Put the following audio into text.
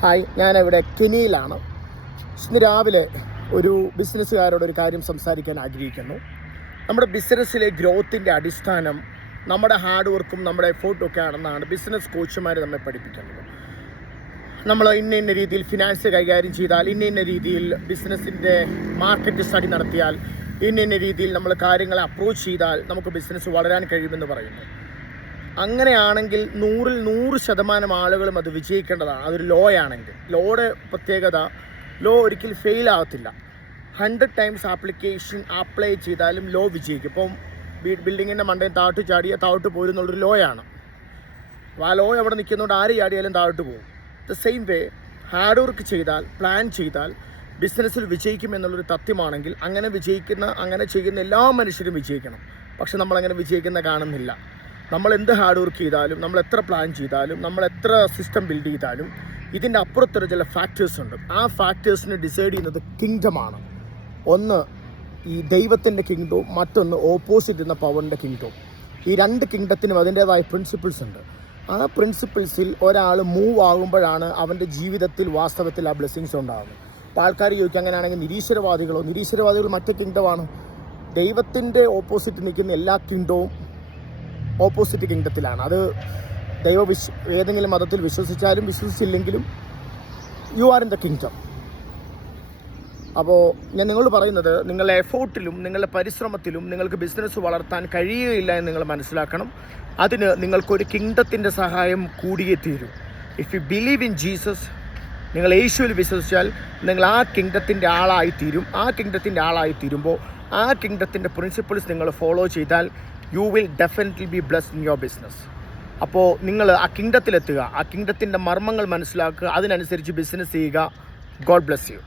Hi, ഞാനിവിടെ കെനിയിലാണ്. ഇന്ന് രാവിലെ ഒരു ബിസിനസ്സുകാരോടൊരു കാര്യം സംസാരിക്കാൻ ആഗ്രഹിക്കുന്നു. നമ്മുടെ ബിസിനസ്സിലെ ഗ്രോത്തിൻ്റെ അടിസ്ഥാനം നമ്മുടെ ഹാർഡ് വർക്കും നമ്മുടെ എഫേർട്ടും ഒക്കെ ആണെന്നാണ് ബിസിനസ് കോച്ചുമാർ നമ്മെ പഠിപ്പിക്കുന്നത്. നമ്മൾ ഇന്ന രീതിയിൽ ഫിനാൻസ് കൈകാര്യം ചെയ്താൽ, ഇന്ന രീതിയിൽ ബിസിനസ്സിൻ്റെ മാർക്കറ്റ് സ്റ്റഡി നടത്തിയാൽ, ഇന്ന രീതിയിൽ നമ്മൾ കാര്യങ്ങളെ അപ്രോച്ച് ചെയ്താൽ നമുക്ക് ബിസിനസ് വളരാൻ കഴിയുമെന്ന് പറയുന്നു. അങ്ങനെയാണെങ്കിൽ 100% ആളുകളും അത് വിജയിക്കേണ്ടതാണ്. അതൊരു ലോ ആണെങ്കിൽ. ലോയുടെ പ്രത്യേകത, ലോ ഒരിക്കൽ ഫെയിൽ ആകത്തില്ല. 100 times ആപ്ലിക്കേഷൻ അപ്ലൈ ചെയ്താലും ലോ വിജയിക്കും. ഇപ്പം ബിൽഡിങ്ങിൻ്റെ മണ്ടയിൽ താഴോട്ട് ചാടിയാൽ താഴോട്ട് പോരുന്നുള്ളൊരു ലോയാണ്. ആ ലോ എവിടെ നിൽക്കുന്നതുകൊണ്ട് ആര് ചാടിയാലും താഴോട്ട് പോകും. The same way hard work ചെയ്താൽ, പ്ലാൻ ചെയ്താൽ ബിസിനസ്സിൽ വിജയിക്കുമെന്നുള്ളൊരു തത്വമാണെങ്കിൽ അങ്ങനെ ചെയ്യുന്ന എല്ലാ മനുഷ്യരും വിജയിക്കണം. പക്ഷെ നമ്മളങ്ങനെ വിജയിക്കുന്ന കാണുന്നില്ല. നമ്മൾ എന്ത് ഹാർഡ് വർക്ക് ചെയ്താലും, നമ്മൾ എത്ര പ്ലാൻ ചെയ്താലും, നമ്മൾ എത്ര സിസ്റ്റം ബിൽഡ് ചെയ്താലും ഇതിൻ്റെ അപ്പുറത്തൊരു ചില ഫാക്ടേഴ്സ് ഉണ്ട്. ആ ഫാക്ടേഴ്സിനെ ഡിസൈഡ് ചെയ്യുന്നത് കിങ്ഡമാണ്. ഒന്ന് ഈ ദൈവത്തിൻ്റെ കിങ്ഡവും, മറ്റൊന്ന് ഓപ്പോസിറ്റ് എന്ന പവറിൻ്റെ കിങ്ഡവും. ഈ രണ്ട് കിങ്ഡത്തിനും അതിൻ്റേതായ പ്രിൻസിപ്പിൾസ് ഉണ്ട്. ആ പ്രിൻസിപ്പിൾസിൽ ഒരാൾ മൂവ് ആകുമ്പോഴാണ് അവൻ്റെ ജീവിതത്തിൽ വാസ്തവത്തിൽ ആ ബ്ലെസ്സിങ്സ് ഉണ്ടാകുന്നത്. അപ്പോൾ ആൾക്കാർ ചോദിക്കും, അങ്ങനെയാണെങ്കിൽ നിരീശ്വരവാദികൾ മറ്റേ കിങ്ഡമാണ്. ദൈവത്തിൻ്റെ ഓപ്പോസിറ്റ് നിൽക്കുന്ന എല്ലാ കിങ്ഡവും ഓപ്പോസിറ്റ് കിങ്ഡത്തിലാണ്. അത് ഏതെങ്കിലും മതത്തിൽ വിശ്വസിച്ചാലും വിശ്വസിച്ചില്ലെങ്കിലും you are in the kingdom. അപ്പോൾ ഞാൻ നിങ്ങളോട് പറയുന്നത്, നിങ്ങളുടെ എഫേർട്ടിലും നിങ്ങളുടെ പരിശ്രമത്തിലും നിങ്ങൾക്ക് ബിസിനസ് വളർത്താൻ കഴിയുകയില്ല എന്ന് നിങ്ങൾ മനസ്സിലാക്കണം. അതിന് നിങ്ങൾക്കൊരു കിങ്ഡത്തിൻ്റെ സഹായം കൂടിയേ തീരൂ. If you believe in Jesus, നിങ്ങൾ യേശുവിൽ വിശ്വസിച്ചാൽ നിങ്ങൾ ആ കിങ്ഡത്തിൻ്റെ ആളായിത്തീരും. ആ കിങ്ഡത്തിൻ്റെ ആളായിത്തീരുമ്പോൾ ആ കിങ്ഡത്തിൻ്റെ പ്രിൻസിപ്പിൾസ് നിങ്ങൾ ഫോളോ ചെയ്താൽ you will definitely B blessed in your business. അപ്പോൾ നിങ്ങൾ ആ കിങ്ഡത്തിലെത്തുക, ആ കിങ്ഡത്തിൻ്റെ മർമ്മങ്ങൾ മനസ്സിലാക്കുക, അതിനനുസരിച്ച് ബിസിനസ് ചെയ്യുക. God bless you.